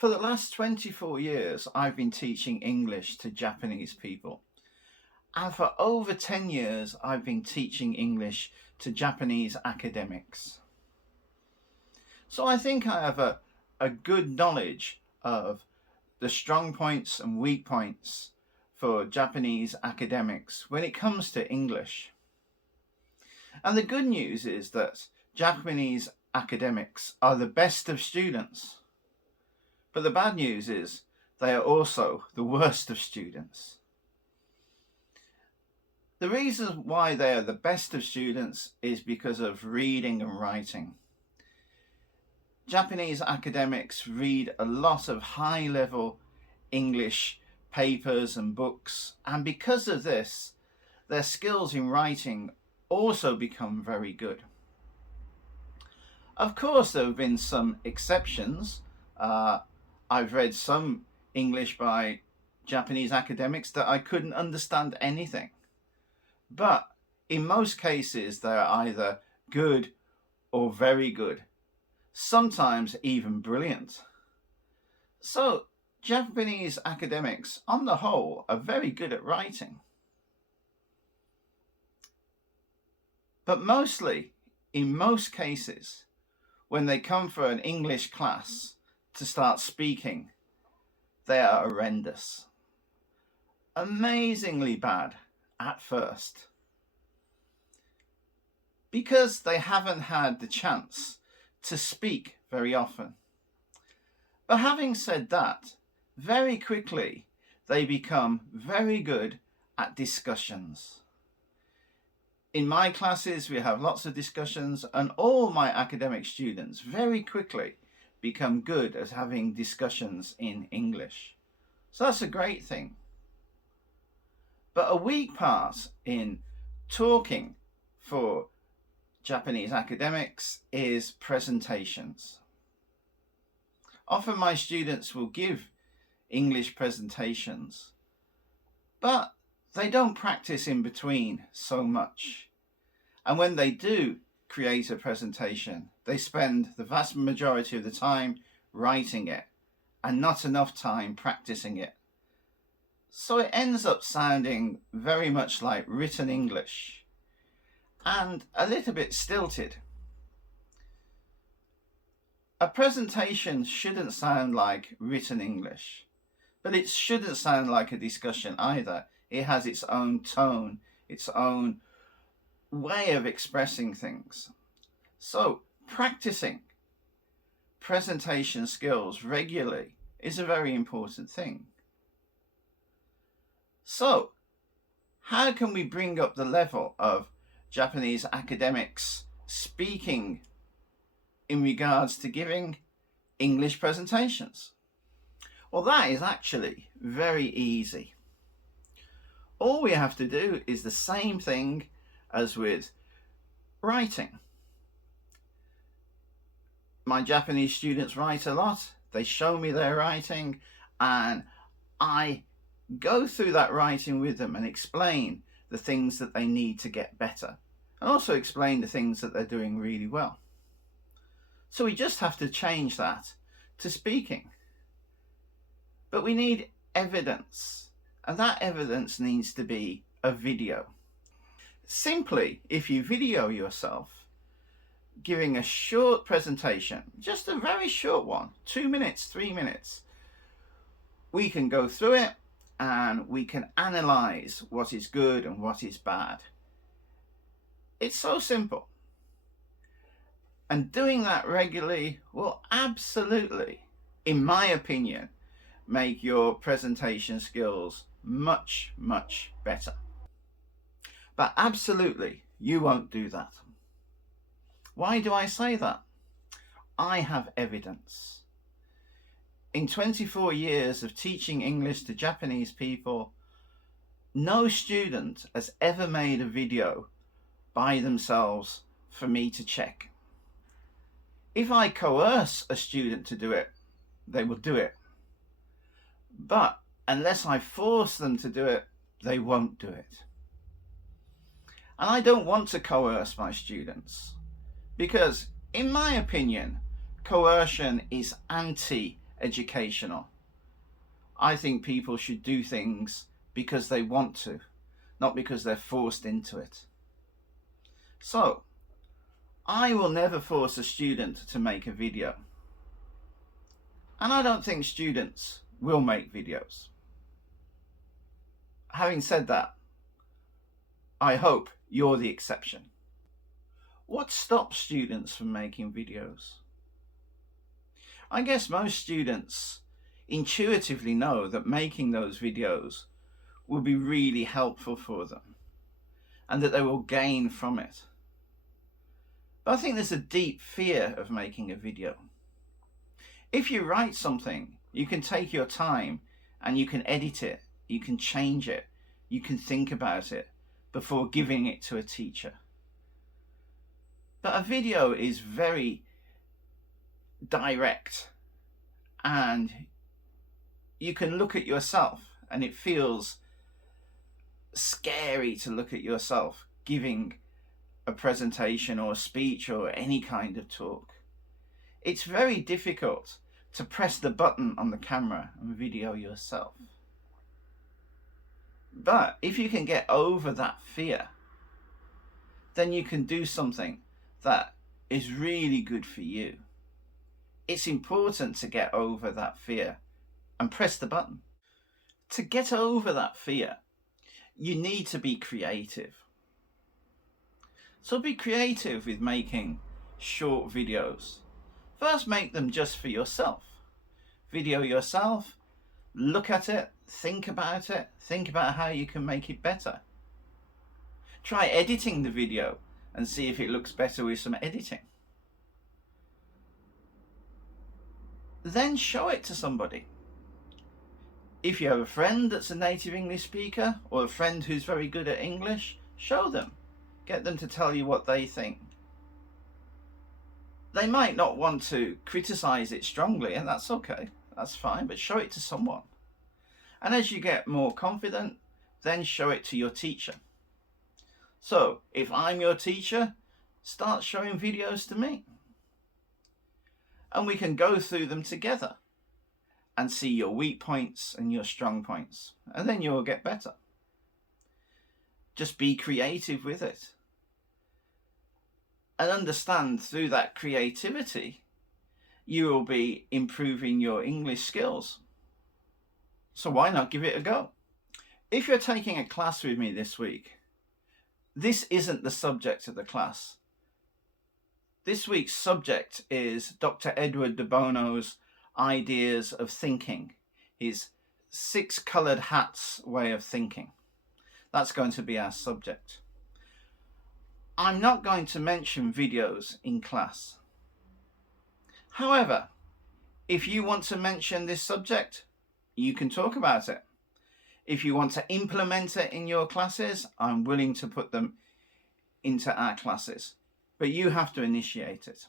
For the last 24 years, I've been teaching English to Japanese people. And for over 10 years, I've been teaching English to Japanese academics. So I think I have a good knowledge of the strong points and weak points for Japanese academics when it comes to English. And the good news is that Japanese academics are the best of students. But the bad news is they are also the worst of students. The reason why they are the best of students is because of reading and writing. Japanese academics read a lot of high-level English papers and books, and because of this, their skills in writing also become very good. Of course, there have been some exceptions. I've read some English by Japanese academics that I couldn't understand anything. But in most cases, they're either good or very good, sometimes even brilliant. So Japanese academics, on the whole, are very good at writing. But mostly, in most cases, when they come for an English class to start speaking, they are horrendous. Amazingly bad at first. Because they haven't had the chance to speak very often. But having said that, very quickly they become very good at discussions. In my classes, we have lots of discussions, and all my academic students very quickly become good at having discussions in English. So that's a great thing. But a weak part in talking for Japanese academics is presentations. Often my students will give English presentations, but they don't practice in between so much. And when they do create a presentation, they spend the vast majority of the time writing it and not enough time practicing it. So it ends up sounding very much like written English and a little bit stilted. A presentation shouldn't sound like written English, but it shouldn't sound like a discussion either. It has its own tone, its own way of expressing things. So practicing presentation skills regularly is a very important thing. So how can we bring up the level of Japanese academics speaking in regards to giving English presentations? Well, that is actually very easy. All we have to do is the same thing as with writing. My Japanese students write a lot. They show me their writing, and I go through that writing with them and explain the things that they need to get better, and also explain the things that they're doing really well. So we just have to change that to speaking. But we need evidence, and that evidence needs to be a video. Simply, if you video yourself giving a short presentation, just a very short one, 2 minutes, 3 minutes, we can go through it and we can analyze what is good and what is bad. It's so simple. And doing that regularly will absolutely, in my opinion, make your presentation skills much, much better. But absolutely, you won't do that. Why do I say that? I have evidence. In 24 years of teaching English to Japanese people, no student has ever made a video by themselves for me to check. If I coerce a student to do it, they will do it. But unless I force them to do it, they won't do it. And I don't want to coerce my students because, in my opinion, coercion is anti educational. I think people should do things because they want to, not because they're forced into it. So, I will never force a student to make a video. And I don't think students will make videos. Having said that, I hope you're the exception. What stops students from making videos? I guess most students intuitively know that making those videos will be really helpful for them and that they will gain from it. But I think there's a deep fear of making a video. If you write something, you can take your time and you can edit it, you can change it, you can think about it before giving it to a teacher. But a video is very direct, and you can look at yourself and it feels scary to look at yourself giving a presentation or a speech or any kind of talk. It's very difficult to press the button on the camera and video yourself. But if you can get over that fear, then you can do something that is really good for you. It's important to get over that fear and press the button. To get over that fear, you need to be creative. So be creative with making short videos. First, make them just for yourself. Video yourself, look at it, think about how you can make it better. Try editing the video and see if it looks better with some editing. Then show it to somebody. If you have a friend that's a native English speaker or a friend who's very good at English, show them. Get them to tell you what they think. They might not want to criticize it strongly, and that's okay, that's fine, but show it to someone. And as you get more confident, then show it to your teacher. So, if I'm your teacher, start showing videos to me. And we can go through them together and see your weak points and your strong points, and then you'll get better. Just be creative with it. And understand through that creativity, you will be improving your English skills. So why not give it a go? If you're taking a class with me this week, this isn't the subject of the class. This week's subject is Dr. Edward de Bono's ideas of thinking, his 6 coloured hats way of thinking. That's going to be our subject. I'm not going to mention videos in class. However, if you want to mention this subject, you can talk about it. If you want to implement it in your classes, I'm willing to put them into our classes, but you have to initiate it.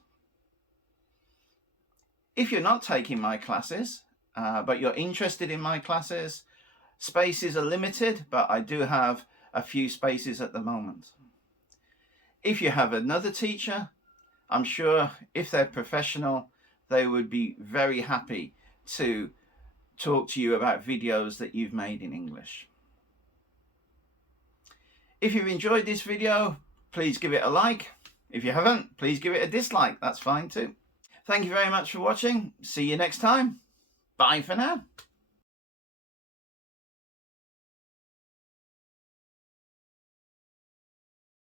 If you're not taking my classes, but you're interested in my classes, spaces are limited, but I do have a few spaces at the moment. If you have another teacher, I'm sure if they're professional, they would be very happy to talk to you about videos that you've made in English. If you've enjoyed this video, please give it a like. If you haven't, please give it a dislike. That's fine too. Thank you very much for watching. See you next time. Bye for now.